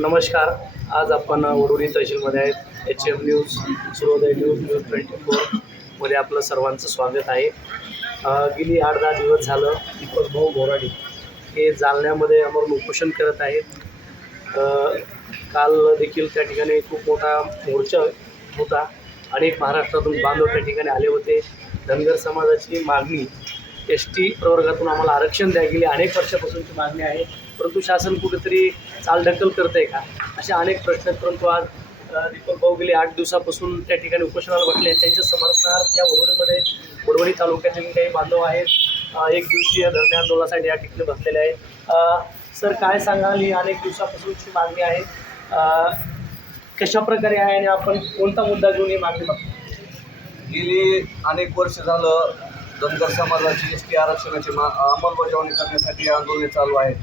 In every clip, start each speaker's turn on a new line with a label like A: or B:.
A: नमस्कार. आज आपण वडोली तहसीलमध्ये आहेत. H M news Suryoday news news twenty फोरमध्ये आपलं सर्वांचं स्वागत आहे. गेली आठ दहा दिवस झालं दीपक भाऊ बोराडे हे जालन्यामध्ये अमर उपोषण करत आहेत. काल देखील त्या ठिकाणी खूप मोठा मोर्चा होता अनेक महाराष्ट्रातून बांधव त्या ठिकाणी आले होते. धनगर समाजाची मागणी एस टी प्रवर्गातून आम्हाला आरक्षण द्या गेली. अनेक वर्षापासूनची मागणी आहे. परंतु शासन कुठेतरी चालढकल करत आहे का? अशा अनेक प्रश्न आहेत. परंतु आज दीपक भाऊ गेले आठ दिवसापासून त्या ठिकाणी उपोषणाला बसले आहेत. त्यांच्या समर्थनार्थ या वडवणीमध्ये वडवणी तालुक्यातील काही बांधव आहेत. एक दिवसीय धरणे आंदोलनासाठी या ठिकाणी बसलेले आहेत. सर काय सांगाल? ही अनेक दिवसापासूनची मागणी आहे. कशाप्रकारे कशा प्रकारे आहे आणि आपण कोणता मुद्दा घेऊन ही मागणी बघतो?
B: गेली अनेक वर्ष झालं धनगर समाजाची एस टी आरक्षणाची मा अंमलबजावणी करण्यासाठी आंदोलने चालू आहेत.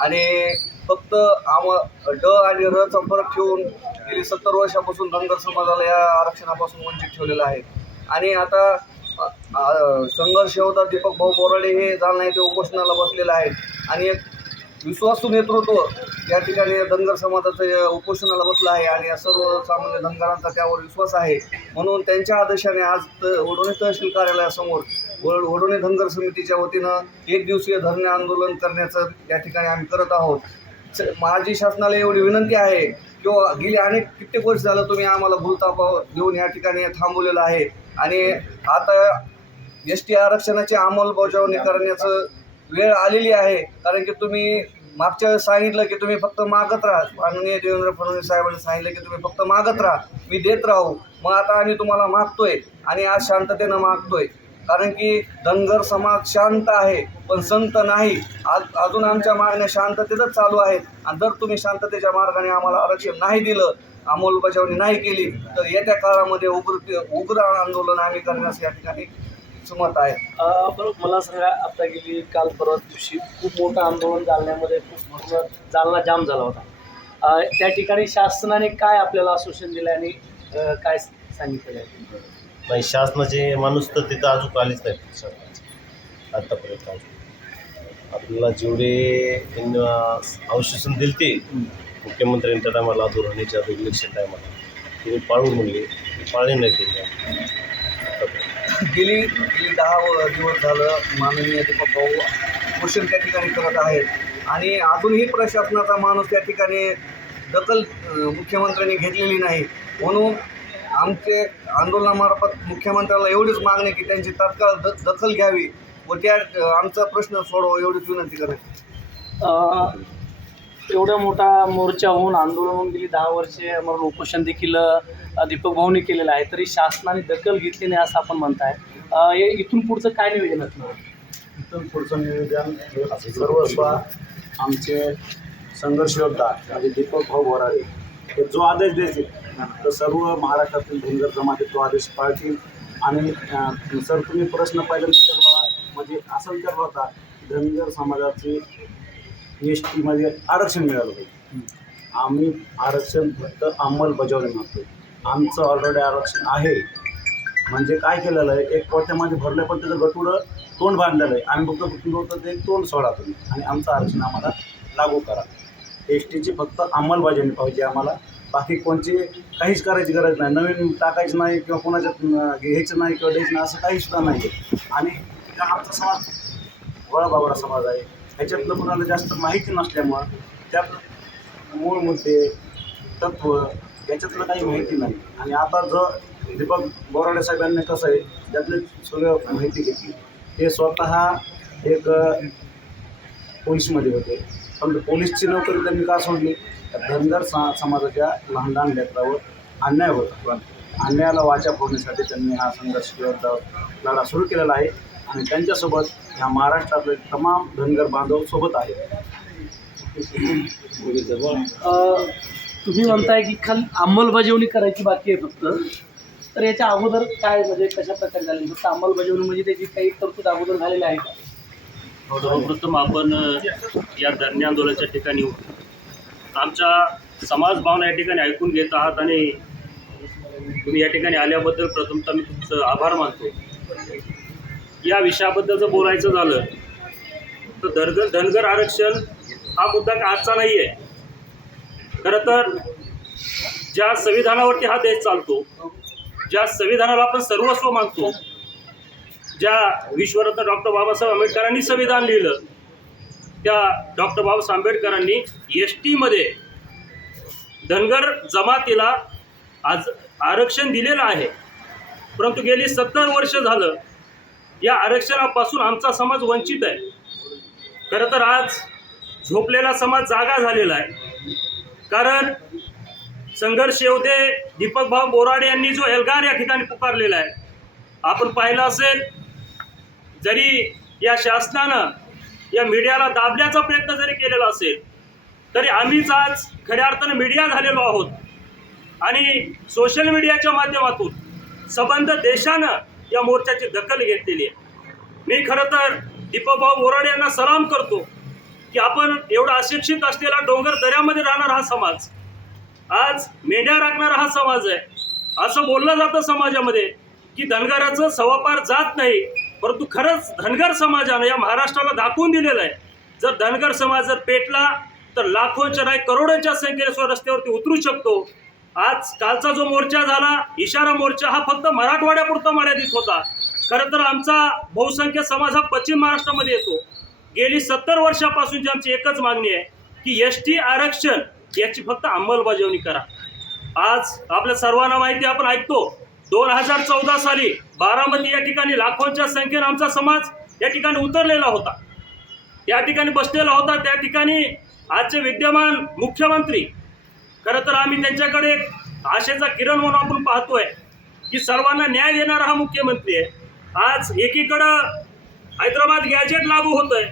B: आणि फक्त आम ड आणि रचा फरक ठेवून गेली सत्तर वर्षापासून धनगर समाजाला या आरक्षणापासून वंचित ठेवलेलं आहे. आणि आता संघर्ष होता दीपक भाऊ बोराडे हे जालना येथे उपोषणाला बसलेले आहे आणि एक विश्वासू नेतृत्व या ठिकाणी धनगर समाजाचं उपोषणाला बसलं आहे आणि या सर्वसामान्य धनगरांचा त्यावर विश्वास आहे. म्हणून त्यांच्या आदेशाने आज त वडोणी तहसील कार्यालयासमोर वड वडोणी धनगर समितीच्या वतीनं एक दिवसीय धरणे आंदोलन करण्याचं या ठिकाणी आम्ही करत आहोत. स- माझी शासनाला एवढी विनंती आहे किंवा गेली अनेक कित्येक वर्ष झालं तुम्ही आम्हाला भूलताप देऊन या ठिकाणी थांबवलेलं आहे. आणि आता एस टी आरक्षणाची अंमलबजावणी करण्याचं वेळ आलेली आहे. कारण की तुम्ही मागच्या वेळेस सांगितलं की तुम्ही फक्त मागत राहा. माननीय देवेंद्र फडणवीस साहेबांनी सांगितलं की तुम्ही फक्त मागत राहा. मी देत राहू. मग आता आम्ही तुम्हाला मागतोय आणि आज शांततेनं मागतोय. कारण की धनगर समाज शांत आहे पण संत नाही. आज अजून आमच्या मागण्या शांततेतच चालू आहेत. आणि जर तुम्ही शांततेच्या मार्गाने आम्हाला आरक्षण नाही दिलं अंमलबजावणी नाही केली तर येत्या काळामध्ये उग्र उग्र आंदोलन आम्ही करण्यास या ठिकाणी सुमत आहे?
A: अ, बरोबर मला सांगा आता गेली काल परवा दिवशी खूप मोठं आंदोलन जालन्यामध्ये खूप पूर्ण जालना जाम झाला होता. अ, त्या ठिकाणी शासनाने काय आपल्याला आश्वासन दिलं आणि काय सांगितलेलं आहे?
C: नाही शासनाचे माणूस तर तिथं अजून आलेच नाहीत शासनाचे. आत्तापर्यंत अजून. आपल्याला जेवढे आश्वासन दिले ते मुख्यमंत्र्यांच्या टायमाला धोरणीच्या इलेक्शन टायमाला ते पाळून म्हणले ते पाळले नाही आतापर्यंत
B: गेली गेली दहा व- दिवस झालं माननीय दीपक भाऊ पोषण त्या ठिकाणी करत आहेत. आणि अजूनही प्रशासनाचा माणूस त्या ठिकाणी दखल मुख्यमंत्र्यांनी घेतलेली नाही. म्हणून आमचे आंदोलनामार्फत मुख्यमंत्र्याला एवढीच मागणी की त्यांची तात्काळ द दखल घ्यावी व त्या आमचा प्रश्न सोडवा एवढीच विनंती
A: करेल एवढा मोठा मोर्चा होऊन आंदोलन होऊन गेली. दहा वर्षे म्हणून उपोषण देखील दीपक भाऊनी केलेलं आहे. तरी शासनाने दखल घेतली नाही असं आपण म्हणताय. आहे हे इथून पुढचं काय नियोजन असणार
D: इथून पुढचं निवेदन सर्वस्व आमचे संघर्ष योद्धा म्हणजे दीपक भाऊ बोराडे हे जो आदेश देतील तर सर्व महाराष्ट्रातील धनगर जमाती तो आदेश पाळतील. आणि सर तुम्ही प्रश्न पाहिजे विचारला म्हणजे असा विचारला होता धनगर समाजाची एस टीमध्ये आरक्षण मिळालं पाहिजे. आम्ही आरक्षण फक्त अंमलबजावणी मागतो. आमचं ऑलरेडी आरक्षण आहे. म्हणजे काय केलेलं आहे? एक कोट्यामध्ये भरलं पण त्याचं गटुडं तोंड बांधलेलं आहे. आम्ही फक्त कुठून होतं ते तोंड सोडा तुम्ही. आणि आमचं आरक्षण आम्हाला लागू करा. एस टीची फक्त अंमलबजावणी पाहिजे आम्हाला. बाकी कोणची काहीच करायची गरज नाही. नवीन टाकायचं नाही किंवा कोणाच्या घ्यायचं नाही किंवा द्यायचं नाही असं काही सुद्धा नाही आहे आणि आमचा समाज गोळाबाबडा समाज आहे. ह्याच्यातलं कोणाला जास्त माहिती नसल्यामुळं त्यात मूळ मुद्दे तत्व याच्यातलं काही माहिती नाही. आणि आता जर दीपक बोराडे साहेबांनी कसं आहे त्यातली सगळं माहिती घेतली. ते स्वतः एक पोलीसमध्ये होते. पण पोलीसची नोकरी त्यांनी का सोडली? तर धनगर सा समाजाच्या लहान लहान लेकरावर अन्याय होता. पण अन्यायाला वाचा फोडण्यासाठी त्यांनी हा संघर्ष किंवा लढा सुरू केलेला आहे. आणि त्यांच्यासोबत ह्या महाराष्ट्रातले तमाम धनगर बांधव सोबत आहेत
A: तुम्ही म्हणताय की खाली अंमलबजावणी करायची बाकी आहे फक्त. तर याच्या अगोदर काय म्हणजे कशा प्रकारे झाले? फक्त अंमलबजावणी म्हणजे त्याची काही तरतूद अगोदर झालेली आहे का?
E: सर्वप्रथम आपण या धरणे आंदोलनाच्या ठिकाणी आमच्या समाज भावना या ठिकाणी ऐकून घेत आहात आणि तुम्ही या ठिकाणी आल्याबद्दल प्रथमतः मी तुमचं आभार मानतो. या विषयाबद्दल जर बोलायचं झालं तर धनगर धनगर आरक्षण हा मुद्दा का आजचा नाही आहे खरं तर ज्या संविधानावरती हा देश चालतो ज्या संविधानाला आपण सर्वस्व मानतो ज्या विश्वरत्न डॉक्टर बाबासाहेब आंबेडकरांनी संविधान लिहिलं त्या डॉक्टर बाबासाहेब आंबेडकरांनी एस टीमध्ये धनगर जमातीला आज आरक्षण दिलेलं आहे. परंतु गेली सत्तर वर्ष झालं या आरक्षणापासून आमचा समाज वंचित आहे. खरं तर आज झोपलेला समाज जागा झालेला आहे. कारण संघर्ष योद्धे दीपक भाऊ बोराडे यांनी जो एल्गार या ठिकाणी पुकारलेला आहे आपण पाहिलं असेल जरी या शासनानं या मीडियाला दाबण्याचा प्रयत्न जरी केलेला असेल तरी आम्हीच आज खऱ्या अर्थानं मीडिया झालेलो आहोत. आणि सोशल मीडियाच्या माध्यमातून संबंध देशानं या मोर्चाची दखल घेतलेली आहे. मी खरं तर दीपकभाऊ बोराडे यांना सलाम करतो की आपण एवढा अशिक्षित असलेला डोंगर दऱ्यामध्ये राहणार हा समाज. आज मेंढ्या राखणारा हा समाज आहे. असं बोललं जातं समाजामध्ये की धनगराचं सवापार जात नाही परंतु खरंच धनगर समाजानं या महाराष्ट्राला दाखवून दिलेलं आहे. जर धनगर समाज जर पेटला तर लाखोंच्या नाही करोडोंच्या संख्येने रस्त्यावरती उतरू शकतो. आज कालचा जो मोर्चा झाला इशारा मोर्चा हा फक्त मराठवाड्यापुरता मर्यादित होता. खरं तर आमचा बहुसंख्य समाज हा पश्चिम महाराष्ट्रामध्ये येतो. गेली सत्तर वर्षापासूनची आमची एकच मागणी आहे की एस टी आरक्षण याची फक्त अंमलबजावणी करा. आज आपल्या सर्वांना माहिती आपण ऐकतो दोन हजार चौदा साली बारामती या ठिकाणी लाखोंच्या संख्येने आमचा समाज या ठिकाणी उतरलेला होता. या ठिकाणी बसलेला होता त्या ठिकाणी आजचे विद्यमान मुख्यमंत्री खरं तर आम्ही त्यांच्याकडे एक आशेचा किरण म्हणून आपण पाहतोय की सर्वांना न्याय देणारा हा मुख्यमंत्री आहे. आज एकीकडं हैदराबाद गॅजेट लागू होत आहे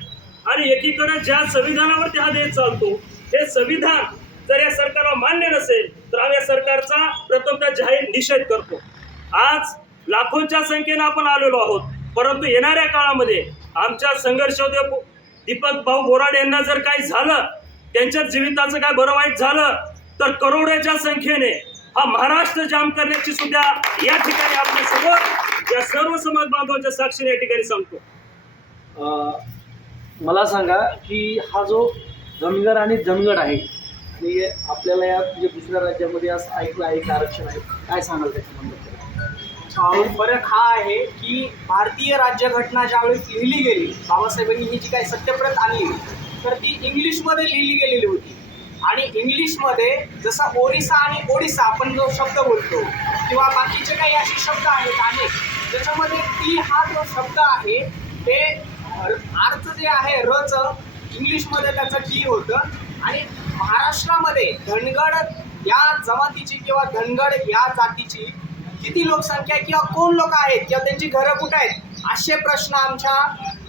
E: आणि एकीकडे ज्या संविधानावरती हा देश चालतो हे संविधान जर या सरकारला मान्य नसेल तर आम्ही या सरकारचा प्रथमतः जाहीर निषेध करतो. आज लाखोंच्या संख्येनं आपण आलेलो आहोत परंतु येणाऱ्या काळामध्ये आमच्या संघर्षोदय दीपक भाऊ बोराडे यांना जर काही झालं त्यांच्या जीविताचं काय बरं वाईट झालं तर करोडोच्या संख्येने हा महाराष्ट्र जाम करण्याची सुद्धा या ठिकाणी आपल्यासमोर या सर्व समाज बांधवांच्या साक्षीने या ठिकाणी सांगतो.
A: अ, मला सांगा की हा जो धनगर आणि धनगड आहे आणि आपल्याला या म्हणजे दुसऱ्या राज्यामध्ये असं ऐकलं आहे की आरक्षण आहे काय सांगाल त्याच्याबद्दल?
F: फरक हा आहे की भारतीय राज्यघटना ज्यावेळेस लिहिली गेली बाबासाहेबांनी ही जी काही सत्यप्रत आणली तर ती इंग्लिशमध्ये लिहिली गेलेली होती. आणि इंग्लिशमध्ये जसा ओरिसा आणि ओडिसा आपण जो शब्द बोलतो किंवा बाकीचे काही असे शब्द आहेत अनेक त्याच्यामध्ये ती हा जो शब्द आहे ते अर्थ जे आहे रच इंग्लिशमध्ये त्याचं टी होतं. आणि महाराष्ट्रामध्ये धनगड या जमातीची किंवा धनगड या जातीची किती लोकसंख्या आहे किंवा कोण लोक आहेत किंवा त्यांची घरं कुठं आहेत असे प्रश्न आमच्या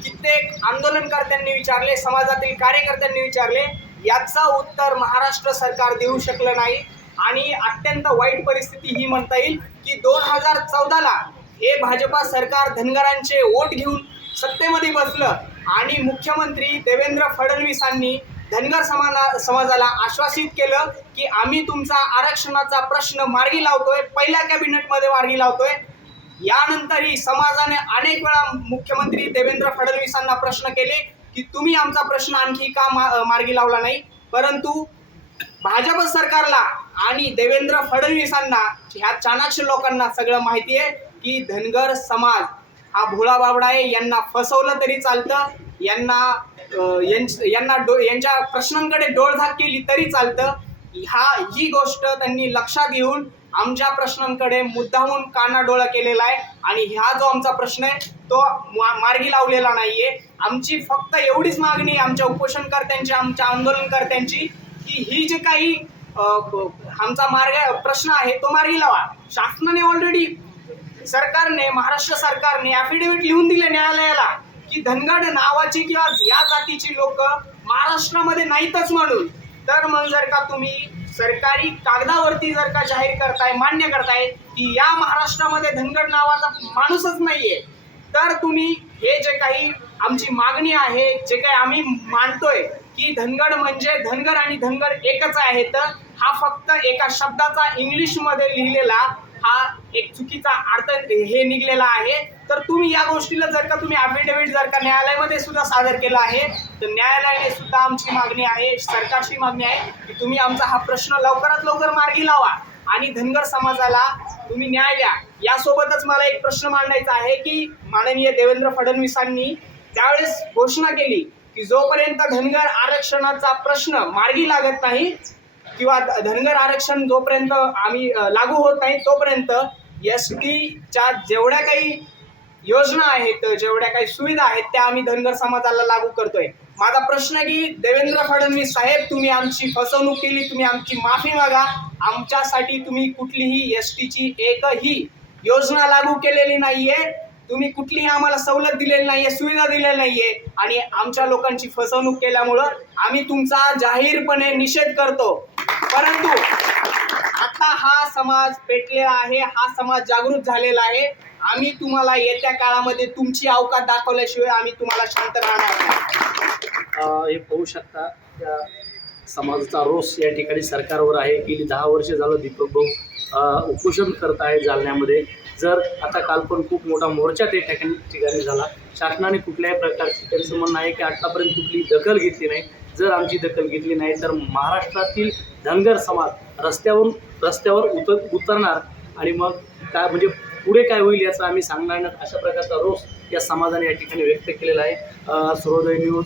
F: कित्येक आंदोलनकर्त्यांनी विचारले समाजातील कार्यकर्त्यांनी विचारले. याचं उत्तर महाराष्ट्र सरकार देऊ शकलं नाही. आणि अत्यंत वाईट परिस्थिती ही म्हणता येईल की दोन हजार चौदाला हे भाजपा सरकार धनगरांचे वोट घेऊन सत्तेमध्ये बसलं आणि मुख्यमंत्री देवेंद्र फडणवीसांनी धनगर समाजा समाजाला आश्वासित केलं की आम्ही तुमचा आरक्षणाचा प्रश्न मार्गी लावतोय पहिल्या कॅबिनेटमध्ये मार्गी लावतोय. यानंतरही समाजाने अनेक वेळा मुख्यमंत्री देवेंद्र फडणवीसांना प्रश्न केले की तुम्ही आमचा प्रश्न आणखी का मा मार्गी लावला नाही? परंतु भाजप सरकारला आणि देवेंद्र फडणवीसांना ह्या चाणाक्ष लोकांना सगळं माहिती आहे की धनगर समाज हा भोळा बाबडा आहे. यांना फसवलं तरी चालतं. यांना यांना डो यांच्या प्रश्नांकडे डोळझाक केली तरी चालतं. ह्या ही गोष्ट त्यांनी लक्षात घेऊन आमच्या प्रश्नांकडे मुद्दाहून कानाडोळा केलेला आहे. आणि ह्या जो आमचा प्रश्न आहे तो मा- मार्गी लावलेला नाहीये. आमची फक्त एवढीच मागणी आमच्या उपोषणकर्त्यांची आमच्या आंदोलनकर्त्यांची की ही जे काही आमचा मार्ग प्रश्न आहे तो मार्गी लावा. शासनाने ऑलरेडी सरकारने महाराष्ट्र सरकारने ॲफिडेव्हिट लिहून दिले न्यायालयाला की धनगड नावाची किंवा या जातीची लोक महाराष्ट्रामध्ये नाहीतच म्हणून. तर मग जर का तुम्ही सरकारी कागदावरती जर का जाहीर करताय मान्य करताय की या महाराष्ट्रामध्ये धनगड नावाचा माणूसच नाहीये तर तुम्ही हे जे काही आमची मागणी आहे जे काही आम्ही मानतोय की धनगड म्हणजे धनगर आणि धनगर एकच आहे तर हा फक्त एका शब्दाचा इंग्लिशमध्ये लिहिलेला हा एक चुकीचा अर्थ हे निघलेला आहे. तर तुम्ही या गोष्टीला जर का तुम्ही अफिडेव्हिट जर का न्यायालयामध्ये सुद्धा सादर केला आहे तर न्यायालयाने सुद्धा आमची मागणी आहे सरकारची मागणी आहे की तुम्ही आमचा हा प्रश्न लवकरात लवकर मार्गी लावा. आणि धनगर समाजाला तुम्ही न्याय द्या. यासोबतच मला एक प्रश्न मांडायचा आहे की माननीय देवेंद्र फडणवीसांनी त्यावेळेस घोषणा केली की जोपर्यंत धनगर आरक्षणाचा प्रश्न मार्गी लागत नाही किंवा धनगर आरक्षण जोपर्यंत आम्ही लागू होत नाही तोपर्यंत एस टीच्या जेवढ्या काही योजना आहेत जेवढ्या काही सुविधा आहेत त्या आम्ही धनगर समाजाला लागू करतोय. माझा प्रश्न की देवेंद्र फडणवीस साहेब तुम्ही आमची फसवणूक केली तुम्ही आमची माफी मागा. आमच्यासाठी तुम्ही कुठलीही एस टीची एकही योजना लागू केलेली नाहीये. तुम्ही कुठलीही आम्हाला सवलत दिलेली नाहीये सुविधा दिलेली नाहीये. आणि आमच्या लोकांची फसवणूक केल्यामुळं आम्ही तुमचा जाहीरपणे निषेध करतो. परंतु आता हा समाज पेटलेला आहे हा समाज जागृत झालेला आहे. आम्ही तुम्हाला येत्या काळामध्ये तुमची अवकात दाखवल्याशिवाय आम्ही तुम्हाला शांत राहणार
A: हे पाहू शकता समाजाचा रोष या ठिकाणी सरकारवर आहे. गेली दहा वर्ष झालं दीपक भाऊ उपोषण करत आहे जालन्यामध्ये. जर आता काल पण खूप मोठा मोर्चा त्या ठिकाणी ठिकाणी झाला. शासनाने कुठल्याही प्रकारची त्यांचं म्हणणं आहे की आतापर्यंत कुठली दखल घेतली नाही. जर आमची दखल घेतली नाही तर महाराष्ट्रातील धनगर समाज रस्त्यावरून रस्त्यावर उतर उतरणार आणि मग काय म्हणजे पुढे काय होईल याचं आम्ही सांगणार नाही. अशा प्रकारचा रोष या समाजाने या ठिकाणी व्यक्त केलेला आहे. अ, सूर्योदय न्यूज